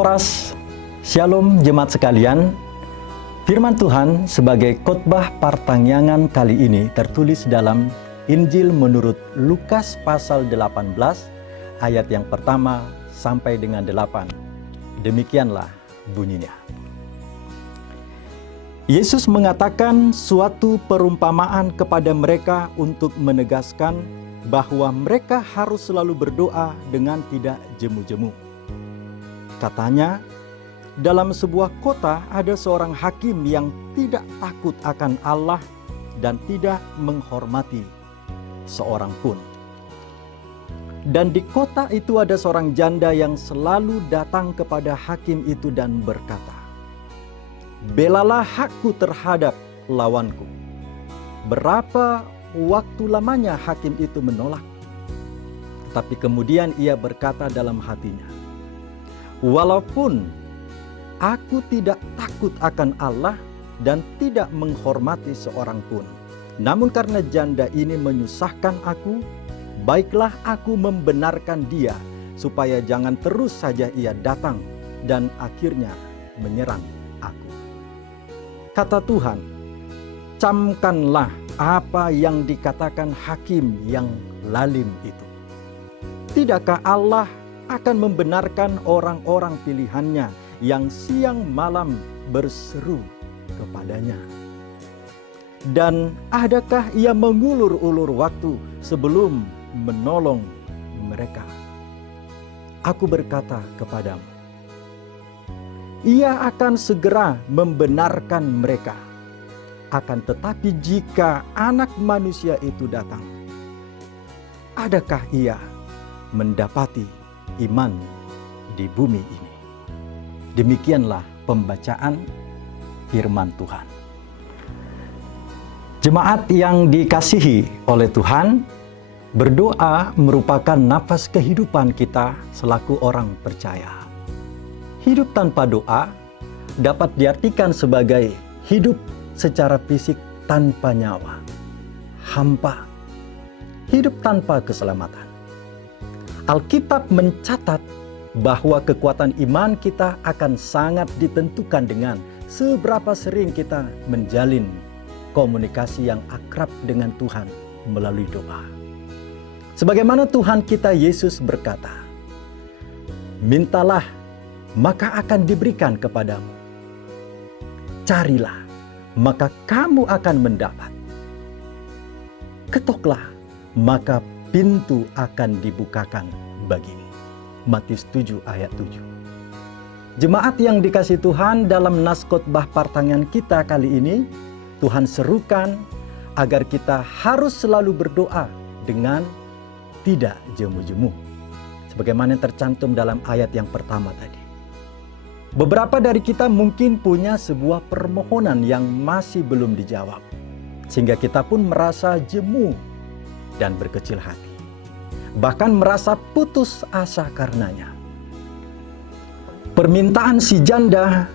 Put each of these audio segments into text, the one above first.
Horas, Shalom jemaat sekalian. Firman Tuhan sebagai khotbah pertangyangan kali ini tertulis dalam Injil menurut Lukas pasal 18 ayat yang pertama sampai dengan 8. Demikianlah bunyinya. Yesus mengatakan suatu perumpamaan kepada mereka untuk menegaskan bahwa mereka harus selalu berdoa dengan tidak jemu-jemu. Katanya, dalam sebuah kota ada seorang hakim yang tidak takut akan Allah dan tidak menghormati seorang pun. Dan di kota itu ada seorang janda yang selalu datang kepada hakim itu dan berkata, "Belalah hakku terhadap lawanku." Berapa waktu lamanya hakim itu menolak. Tapi kemudian ia berkata dalam hatinya, "Walaupun aku tidak takut akan Allah dan tidak menghormati seorang pun, namun karena janda ini menyusahkan aku, baiklah aku membenarkan dia supaya jangan terus saja ia datang dan akhirnya menyerang aku." Kata Tuhan, camkanlah apa yang dikatakan hakim yang lalim itu. Tidakkah Allah akan membenarkan orang-orang pilihannya yang siang malam berseru kepadanya? Dan adakah ia mengulur-ulur waktu sebelum menolong mereka? Aku berkata kepadamu, ia akan segera membenarkan mereka. Akan tetapi jika Anak Manusia itu datang, adakah ia mendapati iman di bumi ini? Demikianlah pembacaan firman Tuhan. Jemaat yang dikasihi oleh Tuhan, berdoa merupakan nafas kehidupan kita selaku orang percaya. Hidup tanpa doa dapat diartikan sebagai hidup secara fisik tanpa nyawa, hampa, hidup tanpa keselamatan. Alkitab mencatat bahwa kekuatan iman kita akan sangat ditentukan dengan seberapa sering kita menjalin komunikasi yang akrab dengan Tuhan melalui doa. Sebagaimana Tuhan kita Yesus berkata, "Mintalah, maka akan diberikan kepadamu. Carilah, maka kamu akan mendapat. Ketoklah, maka pintu akan dibukakan bagimu." Matius 7 ayat 7. Jemaat yang dikasihi Tuhan, dalam nas khotbah pertangyangan kita kali ini, Tuhan serukan agar kita harus selalu berdoa dengan tidak jemu-jemu. Sebagaimana yang tercantum dalam ayat yang pertama tadi. Beberapa dari kita mungkin punya sebuah permohonan yang masih belum dijawab, sehingga kita pun merasa jemu dan berkecil hati, bahkan merasa putus asa karenanya. Permintaan si janda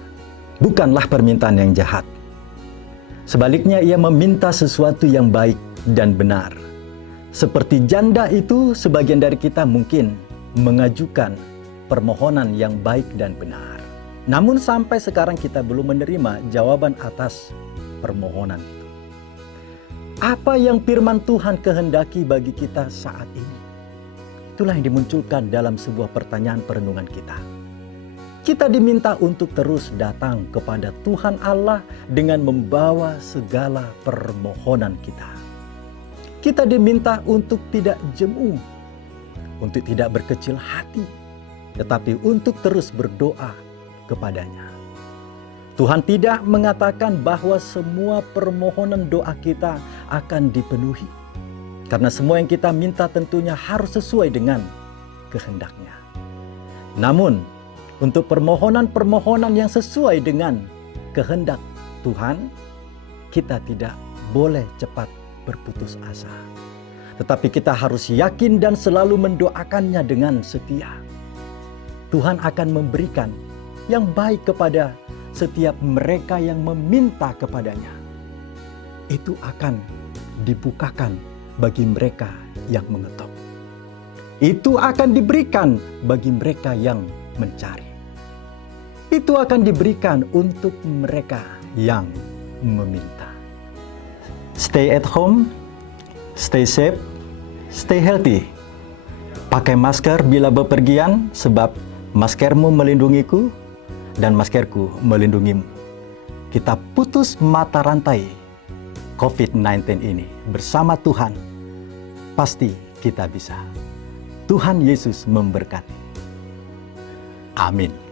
bukanlah permintaan yang jahat. Sebaliknya ia meminta sesuatu yang baik dan benar. Seperti janda itu, sebagian dari kita mungkin mengajukan permohonan yang baik dan benar. Namun sampai sekarang kita belum menerima jawaban atas permohonan itu. Apa yang firman Tuhan kehendaki bagi kita saat ini? Itulah yang dimunculkan dalam sebuah pertanyaan perenungan kita. Kita diminta untuk terus datang kepada Tuhan Allah dengan membawa segala permohonan kita. Kita diminta untuk tidak jemu, untuk tidak berkecil hati, tetapi untuk terus berdoa kepadanya. Tuhan tidak mengatakan bahwa semua permohonan doa kita akan dipenuhi. Karena semua yang kita minta tentunya harus sesuai dengan kehendaknya. Namun, untuk permohonan-permohonan yang sesuai dengan kehendak Tuhan, kita tidak boleh cepat berputus asa. Tetapi kita harus yakin dan selalu mendoakannya dengan setia. Tuhan akan memberikan yang baik kepada setiap mereka yang meminta kepadanya. Itu akan dibukakan bagi mereka yang mengetok. Itu akan diberikan bagi mereka yang mencari. itu akan diberikan untuk mereka yang meminta. Stay at home, stay safe, stay healthy. Pakai masker bila bepergian, sebab maskermu melindungiku dan maskerku melindungimu. Kita putus mata rantai COVID-19 ini bersama Tuhan. Pasti kita bisa. Tuhan Yesus memberkati. Amin.